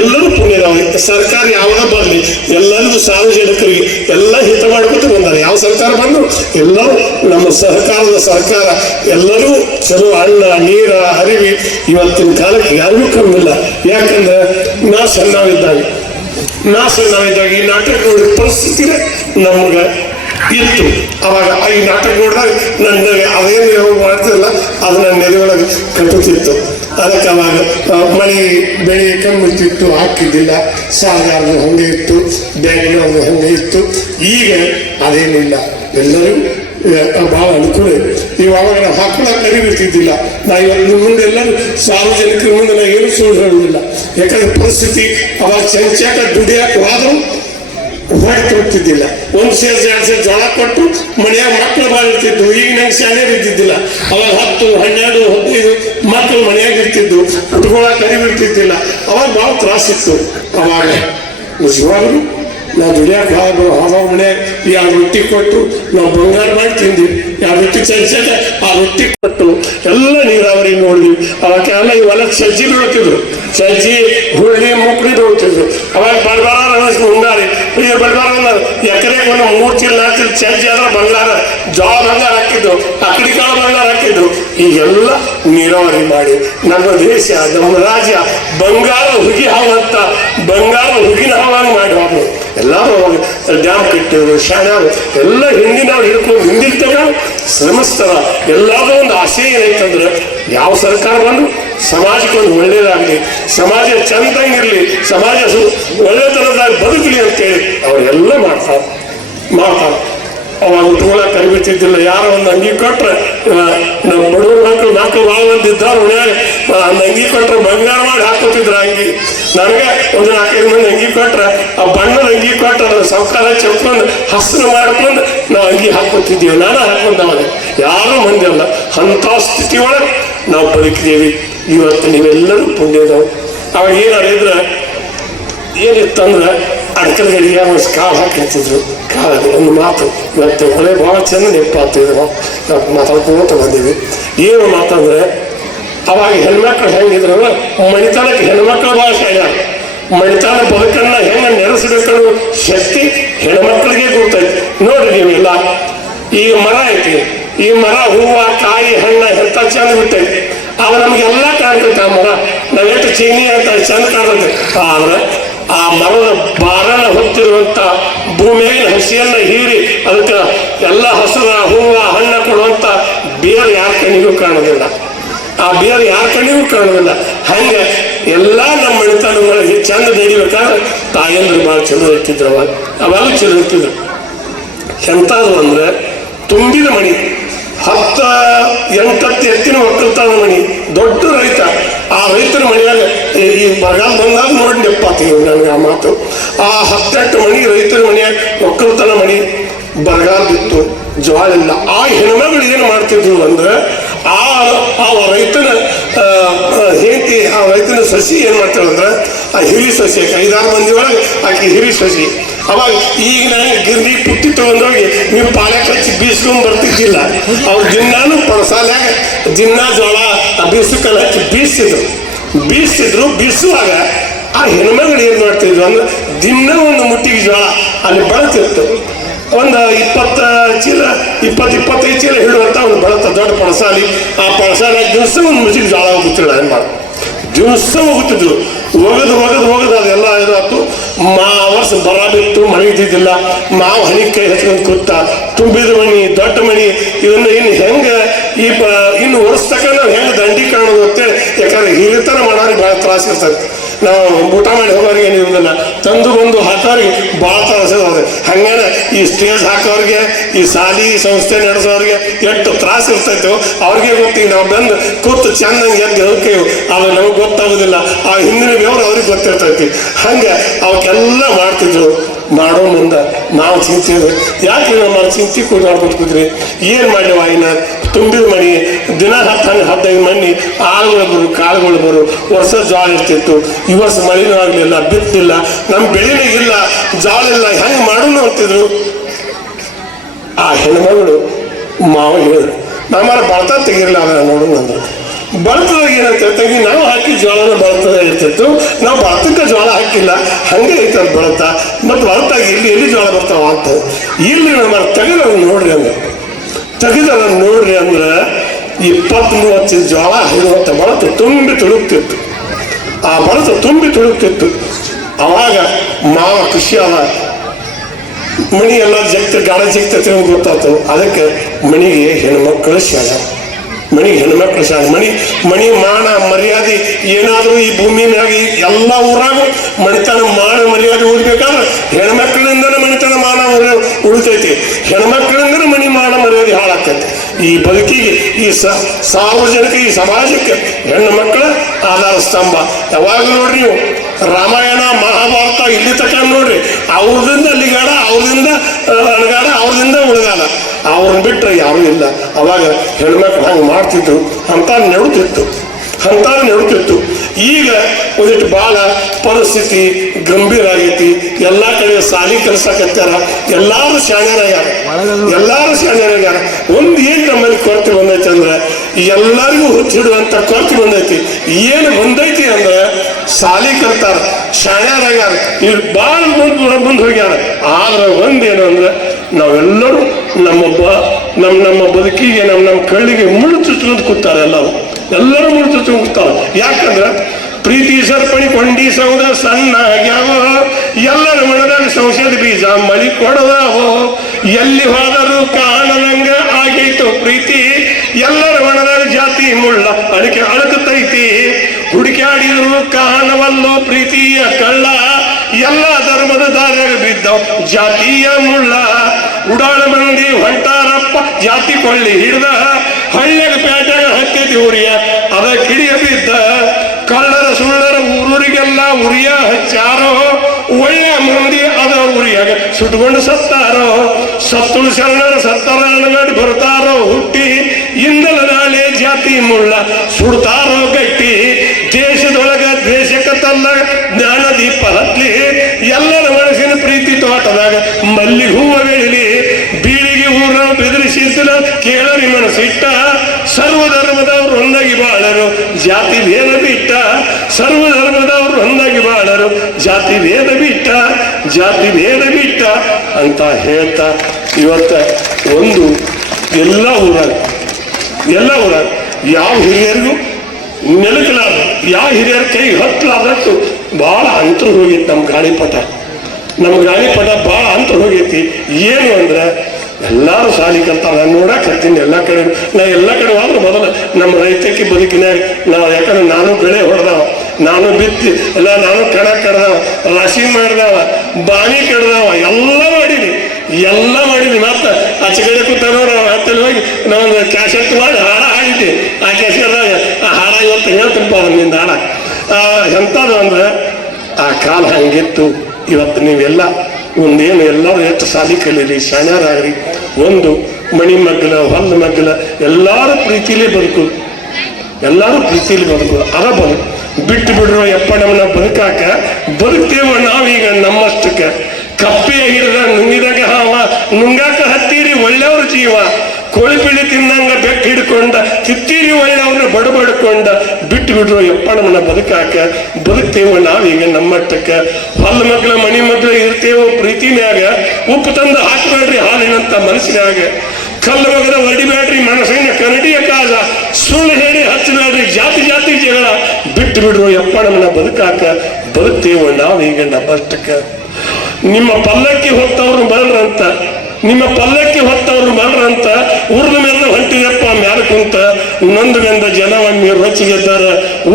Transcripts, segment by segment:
ಎಲ್ಲರೂ ಪುಣ್ಯದವರು. ಸರ್ಕಾರ ಯಾವಾಗ ಬರಲಿ, ಎಲ್ಲರಿಗೂ ಸಾರ್ವಜನಿಕರಿಗೆ ಎಲ್ಲ ಹಿತ ಮಾಡ್ಕೊತ ಬಂದಾರೆ. ಯಾವ ಸರ್ಕಾರ ಬಂದ್ರು? ಎಲ್ಲರೂ ನಮ್ಮ ಸಹಕಾರದ ಸರ್ಕಾರ. ಎಲ್ಲರೂ ಚಲೋ ಅಣ್ಣ ನೀರ, ಅರಿವಿ ಇವತ್ತಿನ ಕಾಲಕ್ಕೆ ಯಾರಿಗೂ ಕಮ್ಮಿಲ್ಲ. ಯಾಕಂದ್ರೆ ನಾ ಸಣ್ಣವಿದ್ದಾಗ ನಾ ಸಣ್ಣವಿದ್ದಾಗ ಈ ನಾಟಕ ನೋಡಿ ಪರಿಸ್ಥಿತಿನೇ ನಮ್ಗೆ ಇತ್ತು. ಅವಾಗ ಈ ನಾಟಕ ನೋಡಿದಾಗ ನನ್ನ ಅದೇನು ಮಾಡ್ತಿರಲ್ಲ ಅದು ನನ್ನ ನೆಲೆ ಒಳಗೆ ಕಟ್ಟುತ್ತಿತ್ತು. ಅದಕ್ಕೆ ಅವಾಗ ಮಳೆ ಬೆಳೆ ಕಮ್ಮಿರ್ತಿತ್ತು ಹಾಕಿದ್ದಿಲ್ಲ. ಸಾಗಾರದು ಹಂಗೆ ಇತ್ತು ಬ್ಯಾಂಗ್ಳೂರ್ದು ಹಂಗೆ ಇತ್ತು. ಈಗ ಅದೇನಿಲ್ಲ. ಎಲ್ಲರೂ ಭಾಳ ಅನುಕೂಲ ನೀವು ಅವಾಗ ನಾವು ಹಾಕೊಳ್ಳೋಕೆ ಕರಿಬಿಡ್ತಿದ್ದಿಲ್ಲ ನಾ ಇವಾಗ ನಿಮ್ಮ ಮುಂದೆ ಎಲ್ಲರೂ ಸಾರ್ವಜನಿಕರ ಮುಂದೆ ನಾ ಏನು ಸುಳ್ಳು ಹೇಳುವುದಿಲ್ಲ. ಯಾಕಂದ್ರೆ ಪರಿಸ್ಥಿತಿ, ಅವಾಗ ಚಂಚಾಟ ದುಡಿಯಾಕೆ ಹೋದ್ರು ಹೊರತು ತೃಪ್ತಿದ್ದಿಲ್ಲ ಒಂದು ಸೇರ್ಸ್, ಎರಡು ಸೇರ್ ಜೋಳ ಕೊಟ್ಟು ಮನೆಯಾಗ ಮಕ್ಕಳು ಭಾಳ ಇರ್ತಿದ್ವು ಈಗ ನಂಗೆ ಶಾಲೆ ಇದ್ದಿದ್ದಿಲ್ಲ ಅವಾಗ ಹತ್ತು, ಹನ್ನೆರಡು, ಹದಿನೈದು ಮಕ್ಕಳು ಮನೆಯಾಗ ಇರ್ತಿದ್ವು ಉಟ್ಕೊಳಕ್ಕೆ ಅರಿವು ಇರ್ತಿದ್ದಿಲ್ಲ ಅವಾಗ ಭಾಳ ತ್ರಾಸಿತ್ತು ಅವಾಗ ನಿಜವಾಗ್ಲು ನಾವು ದುಡಿಯಕ್ಕೆ ಹೋದ್ರು ಹೋಗೋ ಮನೆ ಎರಡು ರೊಟ್ಟಿ ಕೊಟ್ಟು ನಾವು ಬಂಗಾರ ಮಾಡಿ ತಿಂದ್ವಿ. ಎರಡು ರೊಟ್ಟಿ ಚರ್ಚಾಗ ಆ ರೊಟ್ಟಿ ಕೊಟ್ಟು ಎಲ್ಲ ನೀರಾವರಿ ನೋಡಿದ್ವಿ. ಅವಾಗ ಎಲ್ಲ ಇವೆಲ್ಲ ಸಜ್ಜಿ ಬೀಳ್ತಿದ್ರು ಸಜ್ಜಿ ಹುಳ್ಳಿ ಮುಕ್ಳಿ ಬೀಳ್ತಿದ್ರು ಅವಾಗ ಬಡಬಾರ ಮುಂಗಾರಿ. ಈಗ ಬಡಬಾರ ಎಕರೆಗೆ ಒಂದು ಮೂರು ಚೀಲ ನಾಲ್ಕು ಚೀಲ ಸಜ್ಜಿ ಆದ್ರೆ ಬಂಗಾರ ಜವಾಬಂಗಾರ ಬಂಗಾರ ಹಾಕಿದ್ದು ಅಕ್ಕಡಿ ಕಾಳು ಬಂಗಾರ ಹಾಕಿದ್ರು. ಈಗೆಲ್ಲ ನೀರಾವರಿ ಮಾಡಿ. ನಮ್ಮ ದೇಶ, ನಮ್ಮ ರಾಜ್ಯ ಬಂಗಾರ ಹುಗಿ ಹಾವಂತ ಬಂಗಾರ ಹುಗಿನ ಹಾವಾಗಿ ಮಾಡಿ ಅವರು ಎಲ್ಲರೂ ಡ್ಯಾಮ್ ಕಟ್ಟಿದ್ರು ಶಾಣ್ಯಾರು ಎಲ್ಲ ಹಿಂದಿನವ್ರು ಹಿಡ್ಕೊಂಡು ಹಿಂದಿಲ್ ತಗ ಶ್ರಮಿಸ್ತಾರ ಎಲ್ಲಾದ್ರೂ ಒಂದು ಆಸೆ ಏನೈತಂದ್ರೆ ಯಾವ ಸರ್ಕಾರ ಬಂದು ಸಮಾಜಕ್ಕೆ ಒಂದು ಒಳ್ಳೇದಾಗಲಿ ಸಮಾಜ ಚಂದಂಗಿರಲಿ, ಸಮಾಜ ಸು- ಒಳ್ಳೆತನದಾಗ ಬದುಕಲಿ ಅಂತೇಳಿ ಅವರೆಲ್ಲ ಮಾಡ್ತಾರೆ ಮಾಡ್ತಾರೆ ಅವಾಗ ಉಟ್ಕೊಳಕ್ ಕರಿಬಿಟ್ಟಿದ್ದಿಲ್ಲ. ಯಾರೋ ಒಂದು ಅಂಗಿ ಕೊಟ್ಟರೆ ನಮ್ಮ ಬಡವ್ರ ಮಕ್ಕಳು ನಾಲ್ಕು ಭಾಳ ಮಂದಿ ಇದ್ದಾರ ಒಂದು ಅಂಗಿ ಕೊಟ್ಟರೆ ಬಂಗಾರ ಮಾಡಿ ಹಾಕೋತಿದ್ರು ಅಂಗಿ. ನನಗೆ ಒಂದು ನಾಲ್ಕೈದು ಮಂದಿ ಅಂಗಿ ಕೊಟ್ಟರೆ ಆ ಬಣ್ಣದ ಅಂಗಿ ಕೊಟ್ರೆ ಅದರ ಸಂಕಾರ ಚೆಪ್ಕೊಂಡು ಹಸಿರು ಮಾಡ್ಕೊಂಡು ನಾವು ಅಂಗಿ ಹಾಕೋತಿದ್ದೀವಿ ನಾನು ಹಾಕೊಂಡವನೇ. ಯಾರು ಮಂದಿ ಅಲ್ಲ. ಅಂಥ ಸ್ಥಿತಿ ಒಳಗೆ ನಾವು ಬದುಕಿದ್ದೀವಿ ಇವತ್ತು ನೀವೆಲ್ಲರೂ ಪುಣ್ಯದವು. ಅವಾಗ ಏನು ಹೇಳಿದ್ರೆ ಏನಿತ್ತಂದ್ರೆ ಅಂದ್ರೆ ಗಡಿಗೆ ಒಂದು ಕಾಳು ಹಾಕಿರ್ತಿದ್ರು. ಕಾಳು ಒಂದು ಮಾತು. ಇವತ್ತು ಹೊಳೆ ಭಾಳ ಚಂದ ನೆನಪಾಗ್ತಿದ್ರು ನಾವು ಮಾತಾಡ್ಕೊಂತ ಬಂದೀವಿ. ಏನು ಮಾತಂದ್ರೆ, ಅವಾಗ ಹೆಣ್ಮಕ್ಳು ಹೆಂಗಿದ್ರಲ್ಲ, ಮಣಿತಾನಕ್ಕೆ ಹೆಣ್ಮಕ್ಳು ಭಾಳ ಶಾಣ್ಯಾರ ಮಣಿತನ ಬದುಕನ್ನ ಹೆಂಗೆ ನೆರೆಸಬೇಕನ್ನೋ ಶಕ್ತಿ ಹೆಣ್ಮಕ್ಳಿಗೆ ಗೊತ್ತೈತಿ. ನೋಡ್ರಿ ನೀವೆಲ್ಲ. ಈ ಮರ ಐತಿ. ಈ ಮರ, ಹೂವ, ಕಾಯಿ, ಹಣ್ಣ ಎಂತ ಚಂದ ಬಿಟ್ಟೈತಿ. ಅವ ನಮ್ಗೆಲ್ಲ ಕಾಣ್ತೈತೆ ಆ ಮರ. ನಾವೆಷ್ಟು ಚೀನಿ ಅಂತ ಚಂದ ಕಾಣ್ತೈತೆ. ಆದ್ರೆ ಆ ಮರದ ಬಾರನ ಹೊತ್ತಿರುವಂತ ಭೂಮಿಯಾಗಿನ ಹಸಿಯನ್ನ ಹೀರಿ ಅದಕ್ಕೆ ಎಲ್ಲ ಹಸುರ, ಹೂವ, ಹಣ್ಣ ಕೊಡುವಂತ ಬೇರೆ ಯಾರ ಕಣ್ಣಿಗೂ ಕಾಣೋದಿಲ್ಲ ಆ ಬೇರೆ ಯಾರ ಕಣ್ಣಿಗೂ ಕಾಣೋದಿಲ್ಲ ಹಂಗೆ ಎಲ್ಲ ನಮ್ಮ ಮಣಿತನಗಳಿಗೆ ಚಂದ ನಡಿಬೇಕಾದ್ರೆ ತಾಯಂದ್ರು ಭಾಳ ಚಂದ ಇರ್ತಿದ್ರು ಅವಾಗ ಅವಾಗ ಚಲೋ ಇರ್ತಿದ್ರು. ಎಂತಾದ್ರು ಅಂದ್ರೆ ತುಂಬಿದ ಮಣಿ. ಹತ್ತ ಎಂಟತ್ತು ಎತ್ತಿನ ಒಕ್ಕಲ್ತನ ಮಣಿ. ದೊಡ್ಡ ರೈತ. ಆ ರೈತನ ಮನೆಯಾಗ ಈ- ಬರಗಾಲ ಬಂದಾಗ ನೋಡಿ ನೆಪ್ಪಾತೀವಿ ನನಗೆ ಆ ಮಾತು. ಆ ಹತ್ತೆಂಟು ಮಣಿ ರೈತನ ಮನೆಯಾಗ ಒಕ್ಕಲ್ತನ ಮಣಿ. ಬರಗಾಲ ಬಿತ್ತು ಇಲ್ಲ. ಆ ಹೆಣ್ಮಗಳು ಏನು ಮಾಡ್ತಿದ್ರು ಅಂದ್ರೆ ಆ ಆ ರೈತನ ಹೇಂತಿ ಆ, ರೈತನ ಸಸಿ ಏನು ಮಾಡ್ತಾಳೆ ಅಂದ್ರೆ ಆ ಹಿರಿ ಸಸಿ ಐದಾರು ಮಂದಿ ಒಳಗೆ ಆಕೆ ಹಿರಿ ಸಸಿ. ಅವಾಗ ಈಗ ನಾನು ಗಿರ್ದಿ ಪುಟ್ಟಿ ತಗೊಂಡೋಗಿ ನೀವು ಪಾಲಕ್ ಹಚ್ಚಿ ಬೀಸ್ಕೊಂಡ್ ಬರ್ತಿದ್ದಿಲ್ಲ. ಅವ್ರು ದಿನಾನು ಪಡಸಾಲ್ಯಾಗ ದಿನ ಜೋಳ ಬೀಸಕಲ್ಲ ಹಚ್ಚಿ ಬೀಸಿದ್ರು ಬೀಸಿದ್ರು ಬೀಸುವಾಗ ಆ ಹೆಣ್ಮಗಳು ಏನು ಮಾಡ್ತಿದ್ರು ಅಂದ್ರೆ ದಿನ ಒಂದು ಮುಟ್ಟಿಗೆ ಜೋಳ ಅಲ್ಲಿ ಬಳತಿತ್ತು. ಒಂದು ಇಪ್ಪತ್ತ ಚೀಲ, ಇಪ್ಪತ್ತು ಇಪ್ಪತ್ತೈದು ಚೀಲ ಹಿಡುವಂತ ಒಂದು ಬಳತ, ದೊಡ್ಡ ಪಳಸಾಲಿ ಆ ಪಳಸಾಲಿ ದಿವಸ ಒಂದು ಮುಚ್ಚಿಗೆ ಜೋಳ ಹೋಗುತ್ತಿಲ್ಲ ಏನು ಮಾಡ ದಿವಸ ಹೋಗುತ್ತಿದ್ರು ಒಗದು ಒಗದು ಒಗದು ಅದೆಲ್ಲ ಇದಾಯ್ತು. ಮಾ ವರ್ಷ ಬರ ಬಿತ್ತು ಮಳೆ ಇದ್ದಿದ್ದಿಲ್ಲ. ಮಾವು ಹನಿ ಕೈ ಹಚ್ಕೊಂಡು ಕೂತ, ತುಂಬಿದ ಮಣಿ, ದೊಡ್ಡ ಮಣಿ ಇವನ್ನ ಇನ್ನು ಹೆಂಗ ಈ ಇನ್ನು ವರ್ಷತಕ್ಕ ನಾವು ಹೆಂಗ ದಂಡಿ ಕಾಣೋದು ಅಂತೇಳಿ ಯಾಕಂದ್ರೆ ಹಿರಿತನ ಮಾಡೋರಿಗೆ ಭಾಳ ತ್ರಾಸ ಇರ್ತದೆ. ನಾವು ಊಟ ಮಾಡಿ ಹೋಗೋರಿಗೆ ಇರೋದಿಲ್ಲ ತಂದು ಬಂದು ಹಾಕೋರಿಗೆ ಭಾಳ ತ್ರಾಸ ಇರ್ತದೆ ಹಂಗೇನೆ ಈ ಸ್ಟೇಜ್ ಹಾಕೋರಿಗೆ ಈ ಸಾಲಿ ಸಂಸ್ಥೆ ನಡೆಸೋರಿಗೆ ಎಷ್ಟು ತ್ರಾಸ ಇರ್ತೈತೋ ಅವ್ರಿಗೆ ಗೊತ್ತಿ ನಾವು ಬಂದು ಕೂತು ಚಂದ ಎದ್ದು ಹೋಗ್ತೀವಿ ಅದು ನಮಗೆ ಗೊತ್ತಾಗೋದಿಲ್ಲ. ಆ ಹಿಂದಿನ ಬೆವರು ಅವ್ರಿಗೆ ಗೊತ್ತಿರ್ತೈತಿ. ಹಂಗೆ ಅವಕ್ಕೆಲ್ಲ ಮಾಡ್ತಿದ್ರು. ಮಾಡೋ ಮುಂದ ನಾವು ಚಿಂತೆ ಯಾಕೆ ನಮ್ಮ ಚಿಂತೆ ಕೂಡ ಮಾಡ್ಕೊಟ್ಬಿಟ್ರಿ ಏನು ಮಾಡಿ ವಾಯಿನ ತುಂಬಿದ ಮಣಿ, ದಿನ ಹತ್ತು ಹಂಗೆ ಹದಿನೈದು ಮಣ್ಣಿ, ಆಳುಗಳು ಬರು, ಕಾಳುಗಳು ಬರು, ವರ್ಷ ಜೋಳ ಇರ್ತಿತ್ತು ಈ ವರ್ಷ ಮಳೆನೂ ಆಗಲಿಲ್ಲ, ಬಿತ್ತಿಲ್ಲ ನಮ್ಮ ಬೆಳೆನೂ ಇಲ್ಲ, ಜೋಳ ಇಲ್ಲ, ಹೆಂಗೆ ಮಾಡೋಣ ಅಂತಿದ್ರು. ಆ ಹೆಣ್ಮಗಳು ಮಾವ ಹೇಳಿದ್ರು ನಮ್ಮ ಬರ್ತಾ ತೆಗಿರಲ್ಲ ಅದನ್ನು ನೋಡು ಅಂದ್ರು ಬಳತದಾಗ ಏನಂತ ನಾವು ಹಾಕಿ ಜೋಳನ ಬಳತದ ಇರ್ತಿತ್ತು. ನಾವು ಬಳತಕ್ಕ ಜೋಳ ಹಾಕಿಲ್ಲ. ಹಂಗೆ ಐತೆ ಬಳತ. ಮತ್ತು ಬಳತಾಗ ಇಲ್ಲಿ ಎಲ್ಲಿ ಜೋಳ ಬರ್ತಾವ ಅಂತ. ಇಲ್ಲಿ ನಮ್ಮ ತೆಗೆದ ನೋಡ್ರಿ ಅಂದ್ರೆ. ತೆಗೆದ ನೋಡ್ರಿ ಅಂದ್ರೆ ಇಪ್ಪತ್ತು ಮೂವತ್ತು ಜೋಳ ಇರುವಂತ ಬಳತು ತುಂಬಿ ತುಳುಕ್ತಿತ್ತು. ಆ ಬಳತ ತುಂಬಿ ತುಳುಕ್ತಿತ್ತು. ಅವಾಗ ಮಾವ ಖುಷಿ ಅದ ಮಣಿ ಎಲ್ಲ ಜಗ್ತ, ಗಾಳ ಜಗ್ತೈತಿ ಅಂತ ಗೊತ್ತಾಯ್ತು. ಅದಕ್ಕೆ ಮಣಿಗೆ ಹೆಣ್ಮಕ್ಳು ಶಾಲೆ. ಮಣಿಗೆ ಹೆಣ್ಮಕ್ಳು ಪ್ರಸಾದ ಮಣಿ ಮಣಿ ಮಾನ, ಮರ್ಯಾದೆ, ಏನಾದರೂ ಈ ಭೂಮಿ ಮ್ಯಾಗ ಎಲ್ಲ ಊರಾಗ ಮಣಿತನ ಮಾನ, ಮರ್ಯಾದೆ ಉಳಿಬೇಕಾದ್ರೆ ಹೆಣ್ಮಕ್ಳಿಂದನೇ ಮಣಿತನ ಮಾನ ಉಳಿ- ಉಳಿತೈತಿ. ಹೆಣ್ಮಕ್ಳಿಂದನೇ ಮಣಿ ಮಾನ, ಮರ್ಯಾದೆ ಹಾಳಾಗ್ತೈತಿ. ಈ ಬದುಕಿಗೆ, ಈ ಸಾರ್ವಜನಿಕ, ಈ ಸಮಾಜಕ್ಕೆ ಹೆಣ್ಣು ಮಕ್ಕಳ ಆಧಾರ ಸ್ತಂಭ. ಯಾವಾಗ ನೋಡ್ರಿ ನೀವು, ರಾಮಾಯಣ, ಮಹಾಭಾರತ ಇಲ್ಲಿ ತಕ ನೋಡ್ರಿ, ಅವ್ರದಿಂದ ಅಲ್ಲಿಗಾಡ, ಅವ್ರದಿಂದ ಅಣಗಾಡ, ಅವ್ರದಿಂದ ಉಳಿಗಾಡ ಅವ್ರನ್ನ ಬಿಟ್ಟರೆ ಯಾರೂ ಇಲ್ಲ. ಅವಾಗ ಹೆಣ್ಮಕ್ಳು ಹಂಗೆ ಮಾಡ್ತಿದ್ರು. ಅಂತ ನೆಡುತ್ತಿತ್ತು. ಅಂತ ನೆಡುತ್ತಿತ್ತು. ಈಗ ಒಂದಿಟ್ಟು ಭಾಳ ಪರಿಸ್ಥಿತಿ ಗಂಭೀರ ಆಗೈತಿ. ಎಲ್ಲ ಕಡೆ ಸಾಲಿ ಕಲಿಸಕತ್ತಾರ ಎಲ್ಲಾರು ಶಾಣ್ಯರಾಗ್ಯಾರ ಎಲ್ಲಾರು ಶಾಣ್ಯರಾಗ್ಯಾರ ಒಂದು ಏನ್ ನಮ್ಮಲ್ಲಿ ಕೊರತೆ ಬಂದೈತಿ ಅಂದ್ರೆ, ಎಲ್ಲರಿಗೂ ಹುಚ್ಚಿಡುವಂತ ಕೊರತೆ ಬಂದೈತಿ. ಏನು ಬಂದೈತಿ ಅಂದ್ರೆ, ಸಾಲಿ ಕಲ್ತಾರ ಶಾಣ್ಯರಾಗ್ಯಾರ ಇವ್ರು ಭಾಳ ಮುಂದೆ ಮುಂದೆ ಹೋಗ್ಯಾರ. ಆದ್ರೆ ಒಂದೇನು ಅಂದ್ರೆ ನಾವೆಲ್ಲರೂ ನಮ್ಮ ಬ ನಮ್ಮ ನಮ್ಮ ಬದುಕಿಗೆ ನಮ್ಮ ನಮ್ಮ ಕಳ್ಳಿಗೆ ಮುಳ್ಳು ಚುಚ್ಚುವುದು ಕೂತಾರೆ ಎಲ್ಲರೂ. ಎಲ್ಲರೂ ಮುಳ್ಳು ಚುಚ್ಕೊಂಡು ಕೂತಾರೆ ಯಾಕಂದ್ರೆ ಪ್ರೀತಿ ಸರ್ಪಣಿ ಕೊಂಡಿ ಸೌದ ಸಣ್ಣ ಯಾವ ಎಲ್ಲರ ಮನದಾಗ ಸಂಸದ ಬೀಜ ಮಳಿ ಕೊಡದಾವೋ. ಎಲ್ಲಿ ಹೋದರೂ ಕಾಣದಂಗ ಆಗೈತು ಪ್ರೀತಿ. ಎಲ್ಲರ ಮನದಾಗ ಜಾತಿ ಮುಳ್ಳ ಅಳಿಕೆ ಅಳಕತೈತಿ. ಹುಡುಕಾಡಿದ್ರು ಕಾಣವಲ್ಲೋ ಪ್ರೀತಿಯ ಕಳ್ಳ. ಎಲ್ಲ ಧರ್ಮದ ದಾರ್ಯಾಗ ಬಿದ್ದವು ಜಾತಿಯ ಮುಳ್ಳ. ಉಡಾಳ ಮಂದಿ ಹೊಂಟಾರಪ್ಪ, ಜಾತಿ ಕೊಳ್ಳಿ ಹಿಡ್ದ ಹಳ್ಳಿಯ ಪೇಟೆಗೆ ಹತ್ತಿದ ಊರಿಯ, ಅದ ಕಿಡಿಯ ಬಿದ್ದ, ಕಳ್ಳರ ಸುಳ್ಳರ ಊರೂರಿಗೆಲ್ಲ ಉರಿಯ ಹಚ್ಚಾರೋ, ಒಳ್ಳೆ ಮಂದಿ ಅದ ಊರಿಯಾಗ. ಸುಟ್ಕೊಂಡು ಸತ್ತಾರೋ ಸತ್ತು ಶರಣರ ಸತ್ತರ ಬರ್ತಾರೋ ಹುಟ್ಟಿ ಇಂದಲ ನಾಳೆ ಜಾತಿ ಮುಳ್ಳ. ಸುಡ್ತಾರೋ ಗಟ್ಟಿ, ದೇಶದೊಳಗ ದೇಶಕ್ಕೆ ತನ್ನ ಜ್ಞಾನ ದೀಪ ಹತ್ಲಿ ಎಲ್ಲರ ಮನಸ್ಸಿನ ಪ್ರೀತಿ ತೋಟದಾಗ ಮಲ್ಲಿ ಹೂವ ಬೆಳಿಲಿ ಬೀಳಿಗೆ ಊರ ಬೆದರಿಸಿದ್ದನ ಕೇಳರಿ ಮನಸ್ಸಿಟ್ಟ. ಸರ್ವ ಧರ್ಮದವರು ಒಂದಾಗಿ ಬಾಳರು, ಜಾತಿ ಭೇದ ಬಿಟ್ಟ. ಸರ್ವ ಧರ್ಮದವರು ಒಂದಾಗಿ ಬಾಳರು, ಜಾತಿ ಭೇದ ಬಿಟ್ಟ. ಜಾತಿ ಭೇದ ಬಿಟ್ಟ ಅಂತ ಹೇಳ್ತಾ ಇವತ್ತ ಒಂದು ಎಲ್ಲ ಊರಾಗ ಎಲ್ಲ ಊರಾಗ ಯಾವ ಹಿರಿಯರಿಗೂ ನೆಲಕಲಾರ ಯಾವ ಹಿರಿಯರ ಕೈ ಹತ್ತಲಾದಷ್ಟು ಭಾಳ ಅಂತರ ಹೋಗಿತ್ತು ನಮ್ಮ ಗಾಳಿಪಟ ನಮ್ಮ ಗಾಳಿಪಟ ಭಾಳ ಅಂತರ ಹೋಗೈತಿ. ಏನು ಅಂದ್ರೆ ಎಲ್ಲಾರು ಸಾಲಿ ಕಲ್ತಾರ. ನೋಡಕ್ ಹತ್ತೀನಿ ಎಲ್ಲ ಕಡೆ. ನಾ ಎಲ್ಲ ಕಡೆ ಹೋದ್ರೆ ಮೊದಲು ನಮ್ಮ ರೈತಕ್ಕೆ ಬದುಕಿನಾಗ ನಾವು ಯಾಕಂದ್ರೆ ನಾನು ಬೆಳೆ ಹೊಡೆದವ. ನಾನು ಬಿತ್ತಿ ಎಲ್ಲ ನಾನು ಕಣ ಕಡ್ದವ, ರಾಶಿ ಮಾಡ್ದವ ಬಾಣಿ ಕಡ್ದವ, ಎಲ್ಲ ಮಾಡೀನಿ. ಎಲ್ಲ ಮಾಡೀನಿ. ಮತ್ತೆ ಕಡೆ ನೋಡ ಹತ್ತಲ್ಲಿ ಹೋಗಿ ನಾವೊಂದು ಕ್ಯಾಶ್ ಮಾಡಿ ಹಾಡ ಹಾಡಿದ್ದೆ. ಆ ಕ್ಯಾಸೆಟ್ದಾಗ ಇವತ್ತು ಹೇಳ್ತಪ್ಪ ನಿಂದ ಹಾಡ ಆ, ಎಂಥದ್ದು ಅಂದ್ರೆ ಆ ಕಾಲ ಹಂಗಿತ್ತು. ಇವತ್ತು ನೀವೆಲ್ಲ ಒಂದೇನು ಎಲ್ಲರೂ ಎಷ್ಟು ಸಾಲಿ ಕಲೀರಿ ಶಾಣ್ಯರಾಗ್ರಿ. ಒಂದು ಮಣಿ ಮಗ್ಗಲ ಹೊಲ್ದ ಮಗ್ಗಲ ಎಲ್ಲರೂ ಪ್ರೀತಿಲಿ ಬದುಕು. ಎಲ್ಲರೂ ಪ್ರೀತಿಲಿ ಬದುಕು. ಅದ ಬದುಕು ಬಿಟ್ಟು ಬಿಡ್ರೋ ಎಪ್ಪ ನಮ್ಮನ್ನ ಬದುಕಾಕ ಬದುಕ್ತೇವ ನಾವೀಗ ನಮ್ಮಷ್ಟಕ್ಕೆ. ಕಪ್ಪೆ ಹಿಡಿದ ನುಂಗಿದಾಗ ಹಾವ ನುಂಗಾಕ ಹತ್ತೀರಿ ಒಳ್ಳೆಯವ್ರ ಜೀವ. ಕೋಳಿಪಿಳಿ ತಿನ್ನಂಗ ಬೆಕ್ಕ ಹಿಡ್ಕೊಂಡ ತಿತ್ತೀರಿ ಒಳ್ಳೆಯವ್ರನ್ನ ಬಡಬಡ್ಕೊಂಡ ಬಿಟ್ಟು ಬಿಡ್ರೋ ಯಪ್ಪಣ್ಣನ ಬದುಕಾಕ. ಬದುಕ್ತೇವ ನಾವೀಗ ನಮ್ಮಟ್ಟಕ್ಕ. ಹೊಲ ಮಗ್ಳ ಮಣಿ ಮಗ್ಳ ಇರ್ತೇವೋ ಪ್ರೀತಿ ಮ್ಯಾಗ ಉಪ್ಪು ತಂದು ಹಾಕಬೇಡ್ರಿ ಹಾಲಿನಂತ ಮನಸ್ಸಿನಾಗ ಕಲ್ಲು ಮಗದ ಹೊಡಿಬೇಡ್ರಿ ಮನಸ್ಸಿನ ಕರಡಿಯ ಕಾಲ. ಸುಳ್ಳು ಹೇಳಿ ಹಚ್ಚಬೇಡ್ರಿ ಜಾತಿ ಜಾತಿ ಜಗಳ. ಬಿಟ್ಟು ಬಿಡ್ರು ಯಪ್ಪಣ್ಣನ ಬದುಕಾಕ. ಬದುಕ್ತೇವ ನಾವೀಗ ನಮ್ಮಷ್ಟಕ್ಕ. ನಿಮ್ಮ ಪಲ್ಲಕ್ಕಿ ಹೊತ್ತವ್ರು ಬರ್ರಂತ ನಿಮ್ಮ ಪಲ್ಲಕ್ಕಿ ಹೊತ್ತವ್ರು ಅಂತ ಊರ್ದ ಮೇಲೆ ಹೊಂಟಿದಪ್ಪ ಮ್ಯಾಲ ಕುಂತ ನೊಂದ್ಗಂದ ಜನ ಒಮ್ಮೆ ರೊಚ್ಚಿಗೆದ್ದಾರ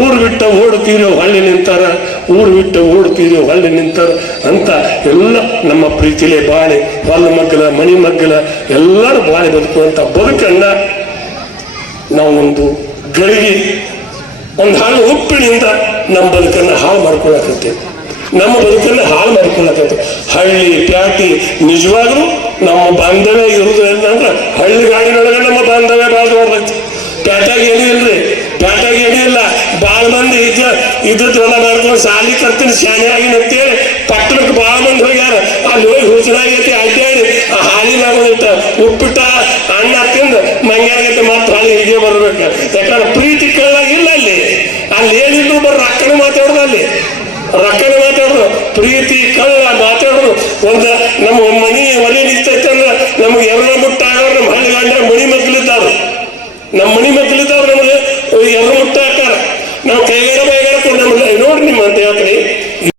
ಊರು ಬಿಟ್ಟ ಓಡ್ತೀರಿ ಹಳ್ಳಿ ನಿಂತಾರ, ಊರು ಬಿಟ್ಟ ಓಡ್ತೀರಿ ಹಳ್ಳಿ ನಿಂತಾರ ಅಂತ ಎಲ್ಲ ನಮ್ಮ ಪ್ರೀತಿಲೆ ಬಾಳೆ ಹೊಲ ಮಗ್ಗಲ ಮಣಿ ಮಗ್ಗಲ, ಎಲ್ಲರೂ ಬಾಳೆ ಬದುಕುವಂತ ಬದುಕನ್ನ ನಾವು ಒಂದು ಗಳಿಗೆ, ಒಂದು ಹಾಳು ಉಪ್ಪಿನಿಂದ ನಮ್ಮ ಬದುಕನ್ನ ಹಾಳು ಮಾಡ್ಕೊಳಕತ್ತೇವೆ. ನಮ್ಮ ಬದುಕನ್ನ ಹಾಳು ಮಾಡ್ಕೊಳಕತ್ತೇವೆ. ಹಳ್ಳಿ, ಪ್ಯಾಟಿ, ನಿಜವಾಗ್ಲೂ ನಮ್ಮ ಬಾಂಧವ್ಯ ಇರುವುದು ಏನಂದ್ರೆ ಹಳ್ಳಿ ಗಾಡಿನೊಳಗೆ ನಮ್ಮ ಬಾಂಧವ್ಯ ಭಾಳ ದೊಡ್ಡದೈತಿ ಪ್ಯಾಟ್ಯಾಗ ಏನೂ ಇಲ್ರಿ ಪ್ಯಾಟಾಗಿ ಇಲ್ಲ ಭಾಳ ಮಂದಿ ಇದ್ದ ಇದ್ದದ್ದೆಲ್ಲ ಮಾಡ್ಕೊಂಡು ಶಾಲಿ ಕರ್ತೀನಿ ಶಾನೆ ಆಗಿ ಅಂತೇಳಿ ಪಟ್ಟಣಕ್ಕೆ ಭಾಳ ಮಂದಿ ಹೋಗ್ಯಾರ. ಅಲ್ಲಿ ಹೋಗಿ ಹುಚ್ಚನಾಗೈತಿ ಅಡ್ಡಾಡಿ ಆ ಹಾಲಿನಾಗ ಒಂದಿಟ್ಟ ಉಪ್ಪಿಟ್ಟ ಅಣ್ಣ ತಿಂದು ಮಂಗ್ಯಾಗೈತೆ ಮಾತ್ರ ಹಾಲಿ ಹೀಗೆ ಬರ್ಬೇಕು. ಯಾಕಂದ್ರೆ ಪ್ರೀತಿ ಕೇಳಾಗಿಲ್ಲ ಅಲ್ಲಿ. ಅಲ್ಲಿ ಏನಿದ್ರು ಬರ್ರಿ ಅಕ್ಕನ ಮಾತಾಡೋದು ಅಲ್ಲಿ. ರೊಕ್ಕನ ಮಾತಾಡೋದು ಪ್ರೀತಿ ಕಳ್ಳ ಮಾತಾಡೋದು ಒಂದು ನಮ್ಮ ಮನಿ ಒಲೆ ನಿಂತೈತೆ ಅಂದ್ರೆ ನಮ್ಗೆ ಎಲ್ಲ ಮುಟ್ಟ ಆಗೋರು ನಮ್ಮ ಹಳ್ಳಿ ಗಂಡ ಮಣಿ ಮಕ್ಕಳಿದ್ದಾರು ನಮ್ಮ ಮನಿ ಮಕ್ಕಳಿದ್ದಾವ್ರು ನಮ್ಗೆ ಎಲ್ಲ ಮುಟ್ಟ ಹಾಕಾರ ನಾವು ಕೈಗಾರ ಬೈಗಾರ ನೋಡ್ರಿ ನಮ್ಮ ನೋಡಿ ನಿಮ್ಮ ಅಂತ ಹೇಳ್ತೀನಿ